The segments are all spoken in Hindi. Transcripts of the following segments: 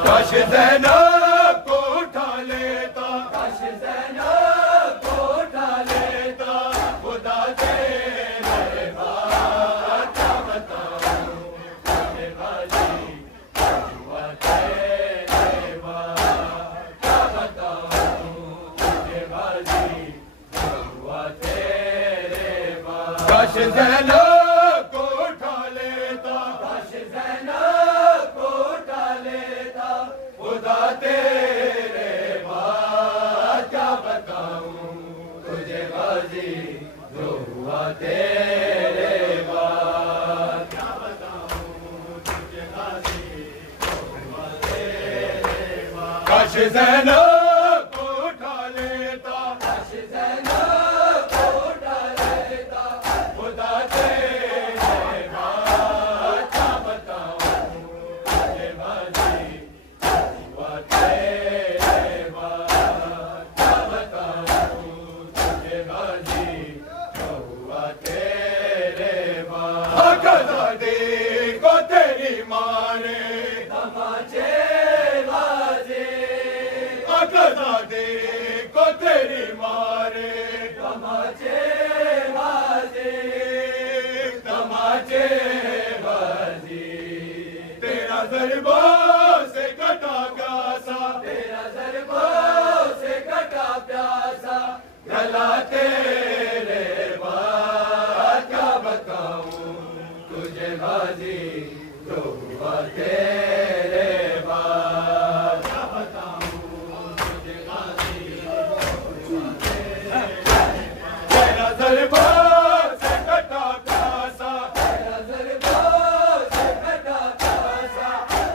काश ज़ैनब को उठा लेता, काश ज़ैनब को उठा लेता, खुदा तेरे बाद क्या बताऊं तुझे बाजी, हुआ तेरे बाद क्या बताऊं तुझे बाजी, हुआ तेरे बाद। काश ज़ैनब को उठा लेता, काश ज़ैनब को उठा लेता, खुदा तेरे बाद क्या बताऊं तुझे बाजी, जो हुआ तेरे बाद क्या बताऊं तुझे बाजी, जो हुआ तेरे बाद। काश ज़ैनब को उठा लेता, काश ज़ैनब को उठा लेता, खुदा तेरे बाद क्या बताऊं तुझे बाजी, हुआ तेरे बाद क्या बताऊं तुझे बाजी, हुआ तेरे बाद। आज़ादी को तेरी माँ ने तमाचे बाजे, आज़ादी को तेरी माँ ने तमाचे बाजे, तमाचे बाजी, तेरा ज़रबों से कटा प्यासा, तेरा ज़रबों से कटा प्यासा, गला तेरे बाद क्या बताऊं तुझे बाजी, जो हुआ तेरे बाद क्या बताऊं तुझे बाजी, तेरा ज़रबों से कटा प्यासा, तेरा ज़रबों से कटा प्यासा,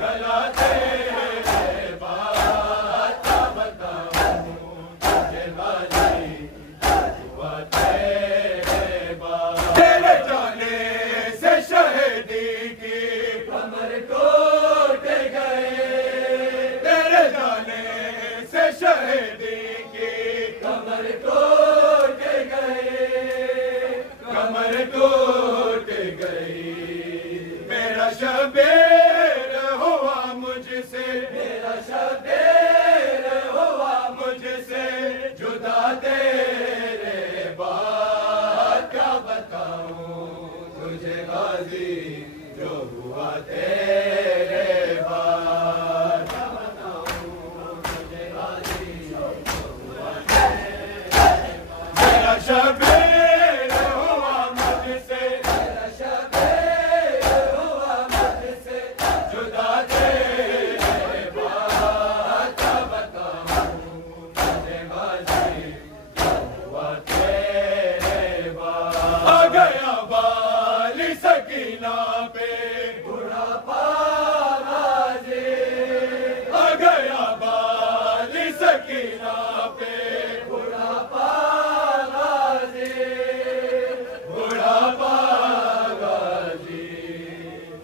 गला तेरे बाद क्या बताऊं तुझे बाजी, हुआ तेरे बाद। तेरे जाने से शहीदी की कमर टूट गए, तेरे जाने से शहीदी की कमर टूट गए, कमर टूट गई। मेरा शबीर हुआ मुझसे, मेरा शबीर हुआ मुझसे जुदा तेरे बाद क्या बताऊं तुझे बाजी, जो हुआ तेरे बाद क्या बताऊं तुझे बाजी, जो हुआ तेरे बाद। मेरा शबीर हुआ मुझसे, मेरा शबीर हुआ मुझसे, जुदा तेरे बाद क्या बताऊं तुझे बाजी, जो हुआ तेरे बाद। आ गया वाली सकीना पे बुढ़ापा बाजे, आ गया वाली सकीना पे बुढ़ापा बाजे, बुढ़ापा गाजी,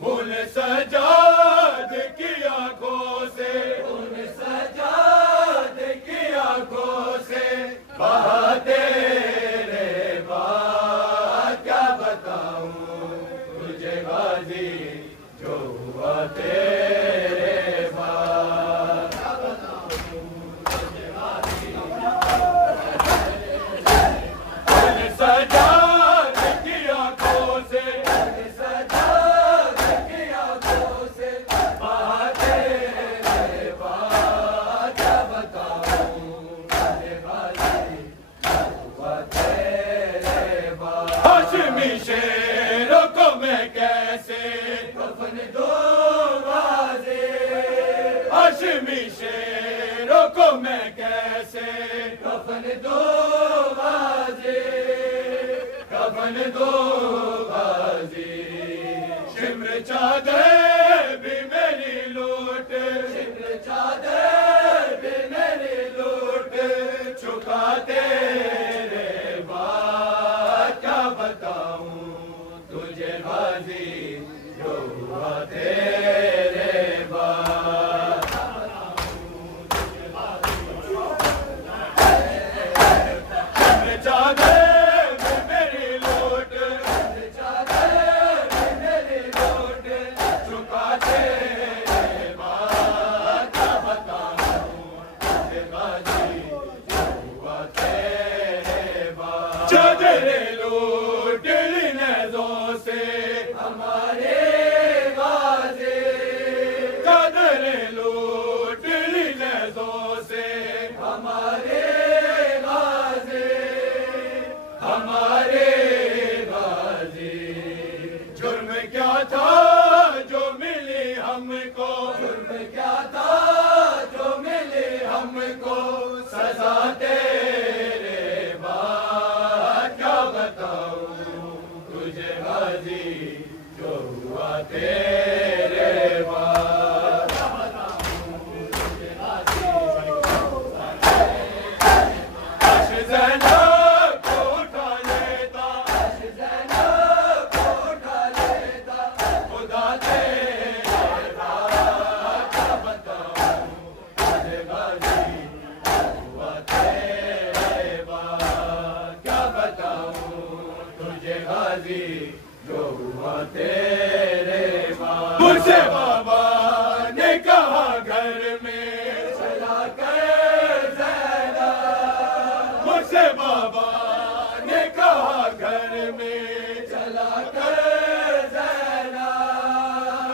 फूल सजाद की आंखों से, उन सजाद की आंखों से बहा तेरे बाद क्या बताऊं तुझे बाजी, जो हुआ तेरे बाद क्या बताऊं तुझे बाजी, फूल सजाद की आंखों से, सजाद की आंखों से, बहा तेरे बाद क्या बताऊं तुझे बाजी, हुआ तेरे बाद। हाशमी शेरों को मैं कैसे कफन दो बाजे, हाशमी शेरों को मैं कैसे कफन दो बाजे, कफन दो बाजी, शिम्र चादर भी मेरी लूट, शिम्र चादर भी मेरी लूट चुका तेरे बाद क्या बताऊं तुझे बाजी, जो हुआ तेरे बाद क्या बताऊं तुझे बाजी, शिम्र चादर भी गाजी जो हुआ तेरे बाद। मुझसे बाबा ने कहा घर में चला कर ज़ैना, मुझसे बाबा ने कहा घर में चला कर ज़ैना,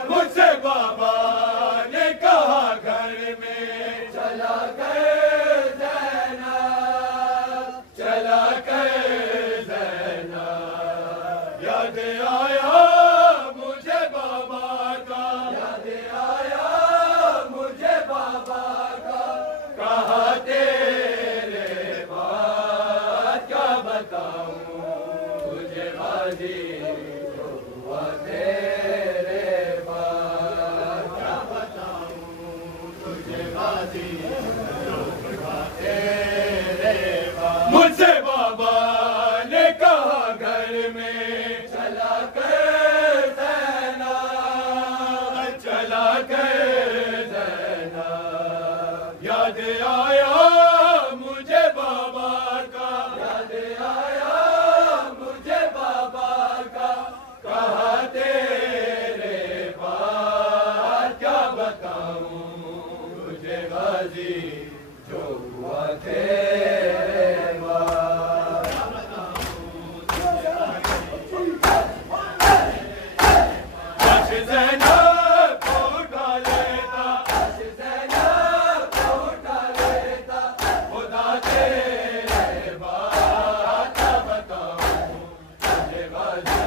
मुझसे बाबा ने कहा घर में चला कर ज़ैना, चला कर ज़ैना। याद आया मुझे बाबा का, याद आया मुझे बाबा का, कहा तेरे बाद क्या बताऊं तुझे गाजी जो हुआ तेरे बाद, क्या बताऊं तुझे गाजी जो हुआ तेरे बाद। मुझसे बाबा ने कहा घर में चला कर ज़ैना, चला कर ज़ैना। याद आया मुझे बाबा का, याद आया मुझे बाबा का, कहा तेरे बाद क्या बताऊं तुझे गाजी जो हुआ तेरे बाद। काश ज़ैनब को उठा लेता, काश ज़ैनब को उठा लेता, खुदा तेरे बाद क्या बताऊं तुझे गाजी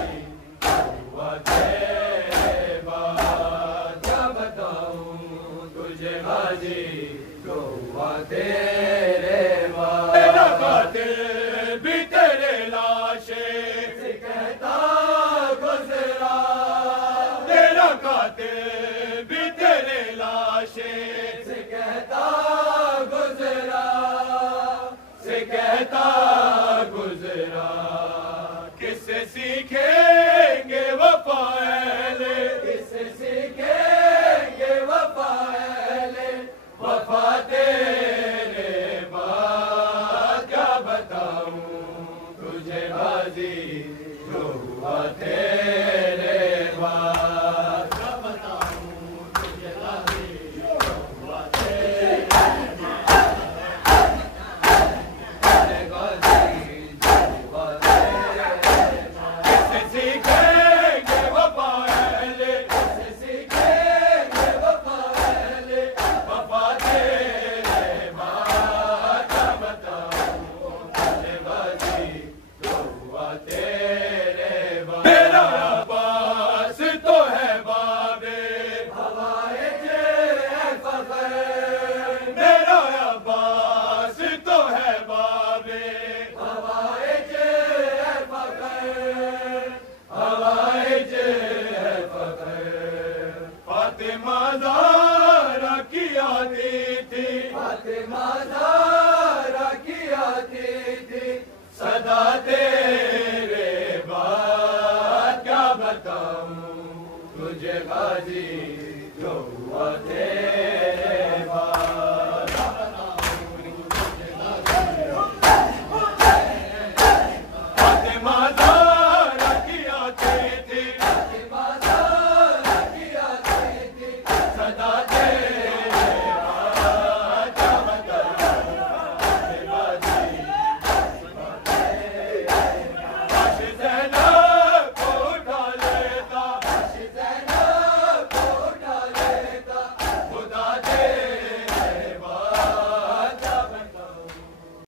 जो हुआ तेरे बाद, क्या बताऊं तुझे गाजी जो हुआ तेरे बाद। तेरा कातिल भी तेरे लाशे से कहता गुजरा, तेरा कातिल भी तेरे लाशे से कहता गुजरा, से कहता गुजरा। किससे सीखेंगे वफ़ाएले, किससे सीखेंगे वफ़ाएले, वफ़ा तेरे बाद क्या बताऊं तुझे गाजी जो हुआ तेरे बाद, क्या बताऊं तुझे गाजी जो हुआ तेरे बाद, गाजी जो हुआ तेरे बाद। किससे सीखेंगे वफ़ाएले, किससे सीखेंगे वफ़ाएले, वफ़ा तेरे बाद क्या बताऊं तुझे गाजी जो हुआ तेरे बाद। मेरा अब्बास तो है बाबे हवाइज है फ़ख्र, मेरा अब्बास तो है बाबे हवाइज है फ़ख्र, हवाइज है फ़ख्र। फातिमा ज़हरा की आती थी, फातिमा ज़हरा की आती थी, सदा तेरे बाद क्या बताऊं तुझे गाजी जो हुआ तेरे बाद, क्या बताऊं तुझे गाजी जो हुआ तेरे बाद। फातिमा